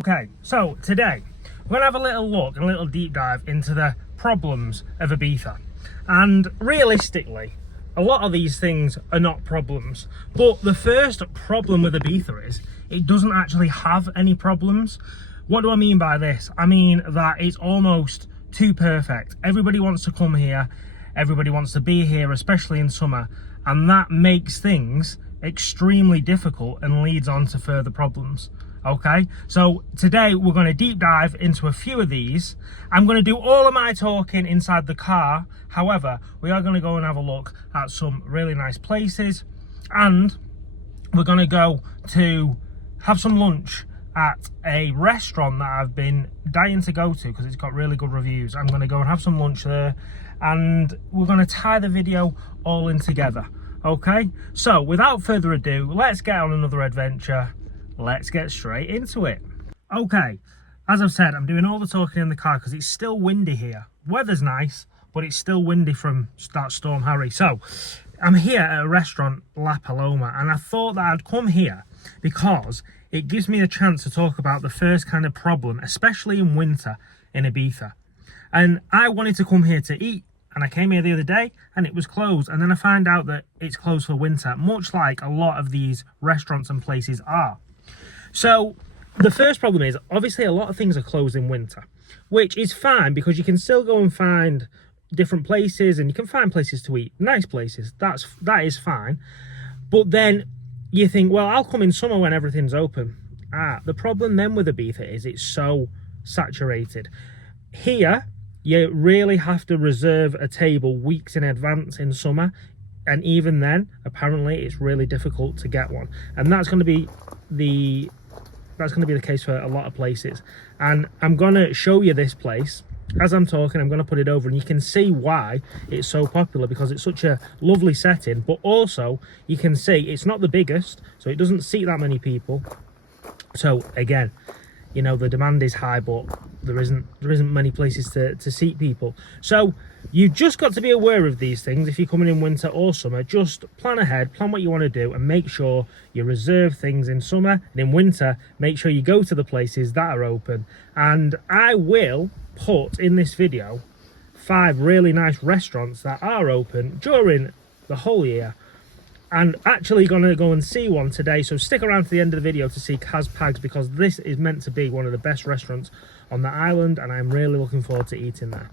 Okay, so today we're going to have a little look and a little deep dive into the problems of Ibiza. And realistically, a lot of these things are not problems. But the first problem with Ibiza is it doesn't actually have any problems. What do I mean by this? I mean that it's almost too perfect. Everybody wants to come here. Everybody wants to be here, especially in summer. And that makes things extremely difficult and leads on to further problems. Okay, so today we're going to deep dive into a few of these. I'm going to do all of my talking inside the car. However, we are going to go and have a look at some really nice places, and we're going to go to have some lunch at a restaurant that I've been dying to go to because it's got really good reviews. I'm going to go and have some lunch there, and we're going to tie the video all in together. Okay, so without further ado, let's get on another adventure. Let's get straight into it. Okay, as I've said, I'm doing all the talking in the car because it's still windy here. Weather's nice, but it's still windy from that Storm Harry. So I'm here at a restaurant, La Paloma, and I thought that I'd come here because it gives me a chance to talk about the first kind of problem, especially in winter in Ibiza. And I wanted to come here to eat, and I came here the other day and it was closed, and then I find out that it's closed for winter, much like a lot of these restaurants and places are. So the first problem is, obviously a lot of things are closed in winter, which is fine because you can still go and find different places, and you can find places to eat, nice places. That is fine. But then you think, well, I'll come in summer when everything's open. The problem then with Ibiza is it's so saturated. Here, you really have to reserve a table weeks in advance in summer, and even then, apparently, it's really difficult to get one. And that's going to be the case for a lot of places. And I'm going to show you this place as I'm talking. I'm going to put it over and you can see why it's so popular, because it's such a lovely setting. But also you can see it's not the biggest, so it doesn't seat that many people. So again, you know, the demand is high, but there isn't many places to seat people. So you've just got to be aware of these things. If you're coming in winter or summer, just plan ahead, plan what you want to do, and make sure you reserve things in summer. And in winter, make sure you go to the places that are open. And I will put in this video 5 really nice restaurants that are open during the whole year. And actually going to go and see one today, so stick around to the end of the video to see Kaz Pags, because this is meant to be one of the best restaurants on the island, and I'm really looking forward to eating there.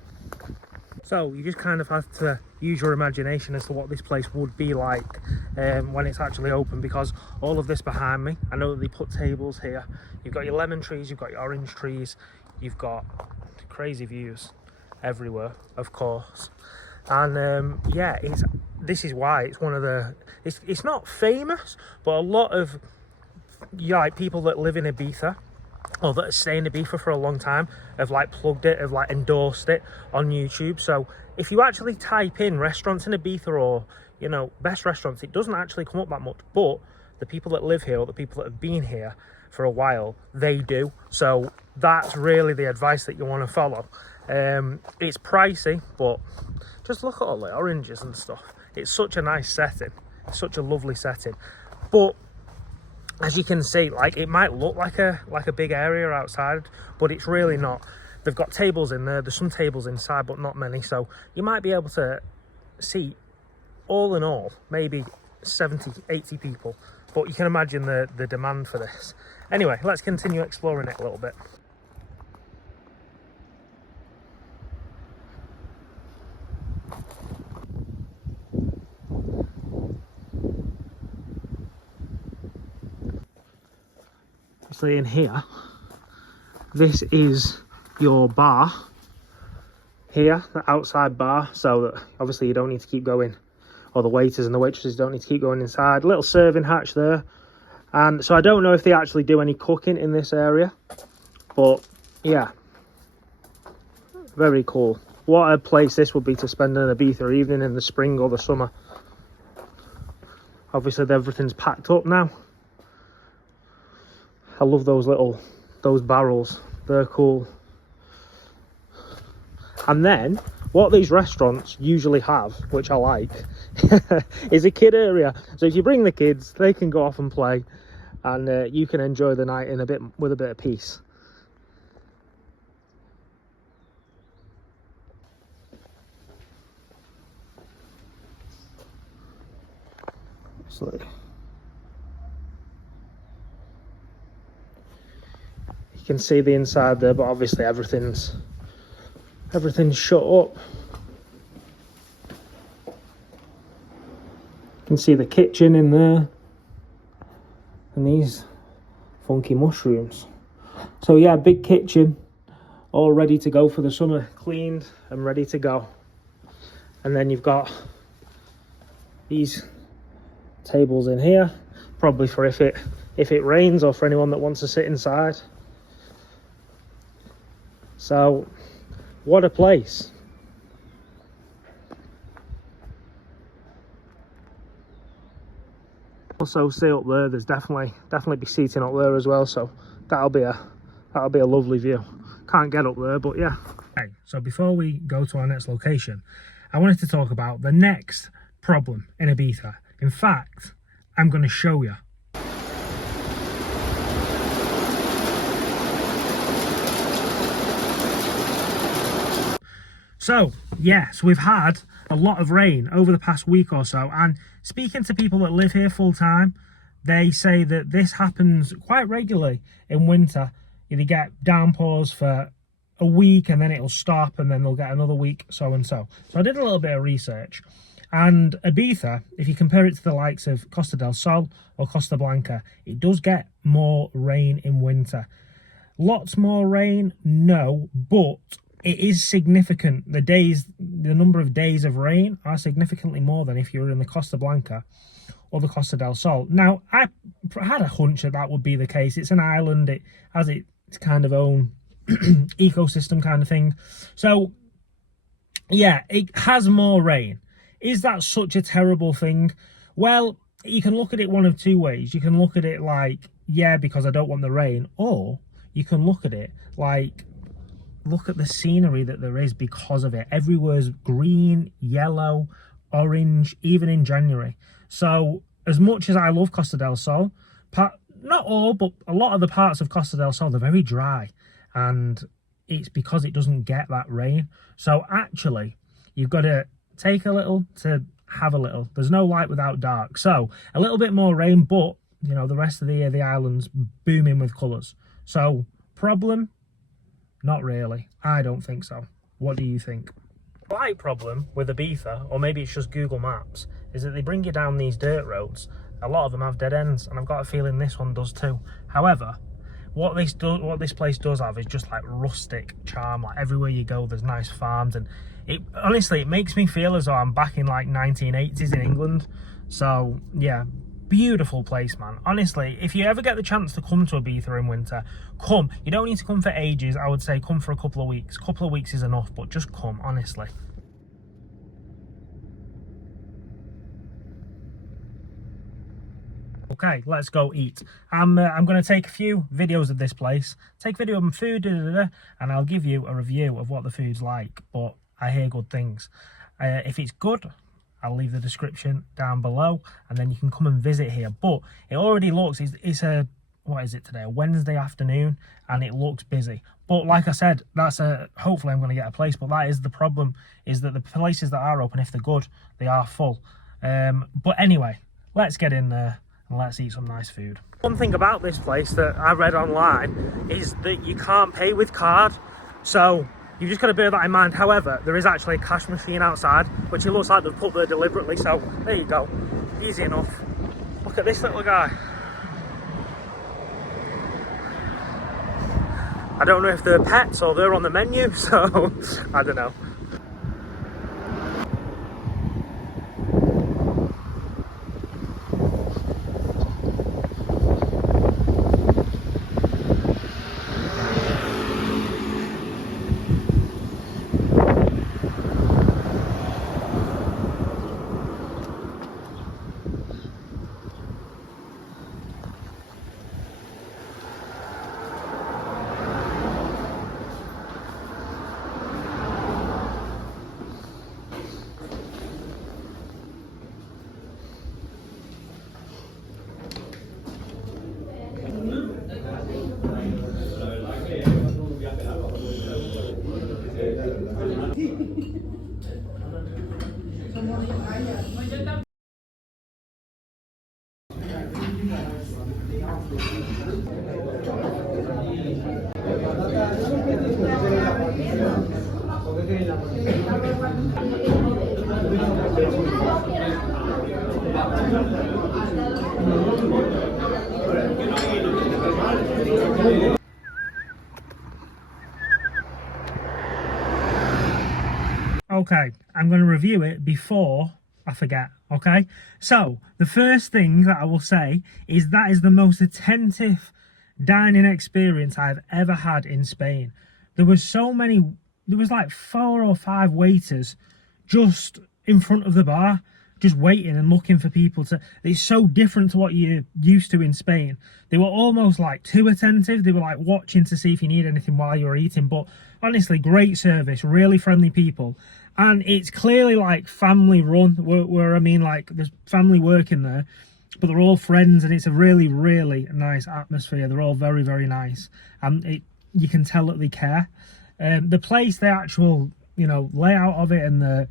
So you just kind of have to use your imagination as to what this place would be like when it's actually open, because all of this behind me, I know that they put tables here. You've got your lemon trees, you've got your orange trees, you've got crazy views everywhere, of course. And yeah, this is why it's one of the, it's not famous, but a lot of people that live in Ibiza or that stay in Ibiza for a long time have plugged it, have endorsed it on YouTube. So if you actually type in restaurants in Ibiza, or you know, best restaurants, it doesn't actually come up that much, but the people that live here, or the people that have been here for a while, they do. So that's really the advice that you want to follow. It's pricey, but just look at all the oranges and stuff. It's such a nice setting. It's such a lovely setting. But as you can see, it might look like a big area outside, but it's really not. They've got tables in there. There's some tables inside, but not many. So you might be able to see, all in all, maybe 70, 80 people. But you can imagine the demand for this. Anyway, let's continue exploring it a little bit. So in here, this is your bar here, the outside bar, so that obviously you don't need to keep going, or the waiters and the waitresses don't need to keep going inside. Little serving hatch there. And so I don't know if they actually do any cooking in this area, but yeah, very cool. What a place this would be to spend an Ibiza evening in the spring or the summer. Obviously everything's packed up now. I love those barrels, they're cool. And then what these restaurants usually have, which I like, is a kid area. So if you bring the kids, they can go off and play, and you can enjoy the night with a bit of peace. obviously. You can see the inside there, but obviously everything's shut up. You can see the kitchen in there, and these funky mushrooms. So yeah, big kitchen, all ready to go for the summer, cleaned and ready to go. And then you've got these tables in here, probably for if it rains or for anyone that wants to sit inside. So what a place. Also see up there, there's definitely be seating up there as well, so that'll be a lovely view. Can't get up there, but yeah. Okay, so before we go to our next location, I wanted to talk about the next problem in Ibiza. In fact, I'm going to show you. So yes, we've had a lot of rain over the past week or so, and speaking to people that live here full time, they say that this happens quite regularly in winter. You get downpours for a week and then it'll stop, and then they'll get another week, so and so. So I did a little bit of research, and Ibiza, if you compare it to the likes of Costa del Sol or Costa Blanca, it does get more rain in winter. Lots more rain, no, but it is significant. The number of days of rain are significantly more than if you were in the Costa Blanca or the Costa del Sol. Now, I had a hunch that would be the case. It's an island, it has its kind of own ecosystem kind of thing. So, yeah, it has more rain. Is that such a terrible thing? Well, you can look at it one of two ways. You can look at it like, yeah, because I don't want the rain, or you can look at it like, look at the scenery that there is because of it. Everywhere's green, yellow, orange, even in January. So as much as I love Costa del Sol, not all, but a lot of the parts of Costa del Sol, they're very dry, and it's because it doesn't get that rain. So actually, you've got to take a little to have a little. There's no light without dark. So a little bit more rain, but you know, the rest of the year, the island's booming with colours. So problem? Not really. I don't think so. What do you think? The slight problem with Ibiza, or maybe it's just Google Maps, is that they bring you down these dirt roads. A lot of them have dead ends, and I've got a feeling this one does too. However, what this place does have is just like rustic charm. Like everywhere you go, there's nice farms, and honestly, it makes me feel as though I'm back in like 1980s in England. So yeah, beautiful place, man. Honestly, if you ever get the chance to come to Ibiza in winter, come. You don't need to come for ages. I would say come for a couple of weeks. A couple of weeks is enough, but just come, honestly. Okay, let's go eat. I'm going to take a few videos of this place, take a video of my food, and I'll give you a review of what the food's like. But I hear good things. If it's good, I'll leave the description down below, and then you can come and visit here. But it already looks, it's a, what is it today, a Wednesday afternoon, and it looks busy. But like I said, hopefully I'm going to get a place, but that is the problem, is that the places that are open, if they're good, they are full. But anyway, let's get in there and let's eat some nice food. One thing about this place that I read online is that you can't pay with card, so you've just got to bear that in mind. However, there is actually a cash machine outside, which it looks like they've put there deliberately, so there you go. Easy enough. Look at this little guy. I don't know if they're pets or they're on the menu, so I don't know. Okay, I'm going to review it before I forget, okay? So, the first thing that I will say is that is the most attentive dining experience I've ever had in Spain. There was like 4 or 5 waiters just in front of the bar, just waiting and looking for people to... It's so different to what you're used to in Spain. They were almost like too attentive. They were like watching to see if you need anything while you were eating. But honestly, great service, really friendly people. And it's clearly like family run, where I mean, like there's family working there, but they're all friends, and it's a really, really nice atmosphere. They're all very, very nice, and you can tell that they care. The place, the actual, layout of it, and the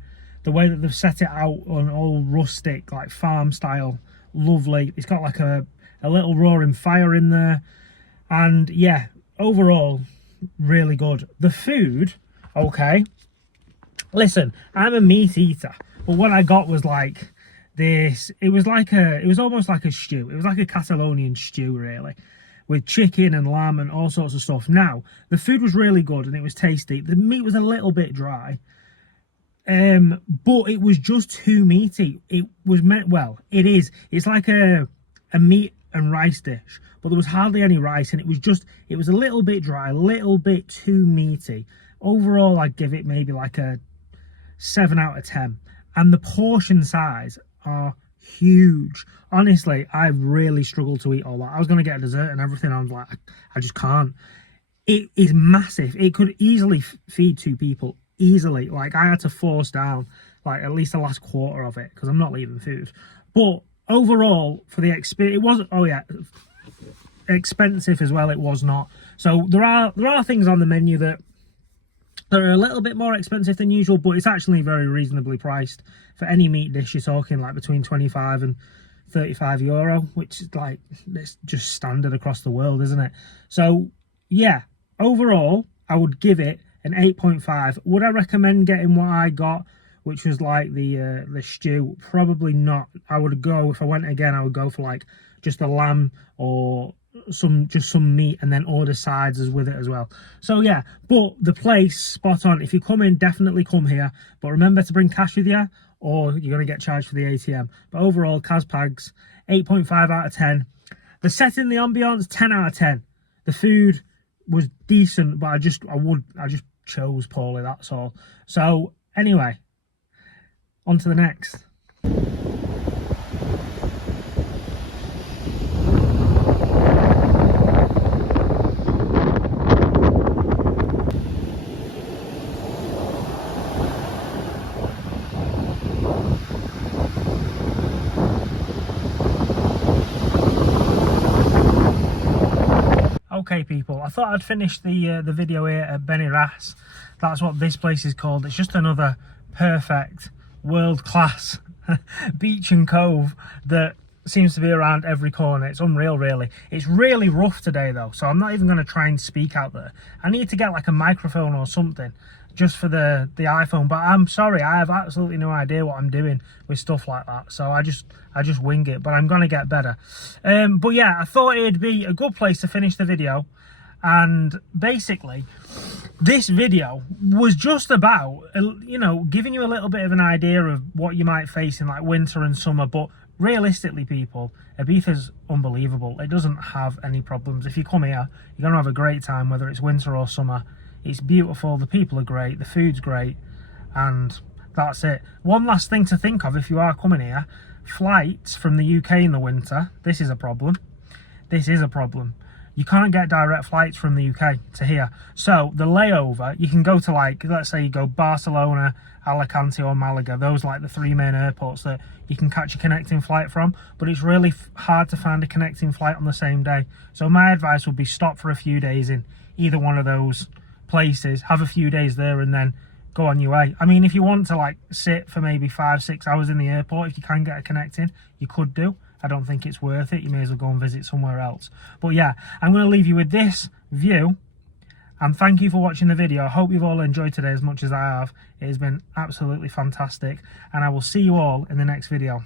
way that they've set it out on all rustic, like farm style, lovely. It's got like a little roaring fire in there, and yeah, overall, really good. The food, okay. Listen, I'm a meat eater, but what I got was like this. It was almost like a stew. It was like a Catalonian stew, really, with chicken and lamb and all sorts of stuff. Now, the food was really good and it was tasty. The meat was a little bit dry, but it was just too meaty. It was it is. It's like a meat and rice dish, but there was hardly any rice, and it was a little bit dry, a little bit too meaty. Overall, I'd give it maybe like a 7 out of 10, and the portion size are huge. Honestly, I really struggled to eat all that. I was going to get a dessert and everything. I was like, I just can't. It is massive. It could easily feed 2 people, easily. Like, I had to force down like at least the last quarter of it because I'm not leaving food. But overall, for the experience, it wasn't, oh yeah, expensive as well. It was not. So there are things on the menu that are a little bit more expensive than usual, but it's actually very reasonably priced. For any meat dish, you're talking like between 25 and 35 euro, which is like, it's just standard across the world, isn't it? So yeah, overall, I would give it an 8.5. Would I recommend getting what I got, which was like the stew? Probably not. I would go, if I went again, I would go for like just a lamb or just some meat, and then order sides as with it as well. So yeah, but the place, spot on. If you come in, definitely come here, but remember to bring cash with you or you're going to get charged for the ATM. But overall, Caspags, 8.5 out of 10. The setting, the ambiance, 10 out of 10. The food was decent, but I just chose poorly, that's all. So anyway, on to the next. Okay people, I thought I'd finish the video here at Benirras. That's what this place is called. It's just another perfect, world-class beach and cove that seems to be around every corner. It's unreal, really. It's really rough today though, so I'm not even going to try and speak out there. I need to get like a microphone or something just for the iPhone, but I'm sorry, I have absolutely no idea what I'm doing with stuff like that, so I just wing it, but I'm gonna get better. But yeah, I thought it'd be a good place to finish the video, and basically this video was just about giving you a little bit of an idea of what you might face in like winter and summer. But realistically people, Ibiza's unbelievable. It doesn't have any problems. If you come here, you're gonna have a great time, whether it's winter or summer. It's beautiful, the people are great, the food's great, and that's it. One last thing to think of if you are coming here: flights from the UK in the winter. This is a problem. This is a problem. You can't get direct flights from the UK to here. So the layover, you can go to, like, let's say you go Barcelona, Alicante or Malaga. Those are like the 3 main airports that you can catch a connecting flight from, but it's really hard to find a connecting flight on the same day. So my advice would be stop for a few days in either one of those places, have a few days there, and then go on your way. I mean, if you want to like sit for maybe 5-6 hours in the airport, if you can get a connecting, you could do. I don't think it's worth it. You may as well go and visit somewhere else. But yeah, I'm going to leave you with this view And thank you for watching the video. I hope you've all enjoyed today as much as I have. It has been absolutely fantastic, and I will see you all in the next video.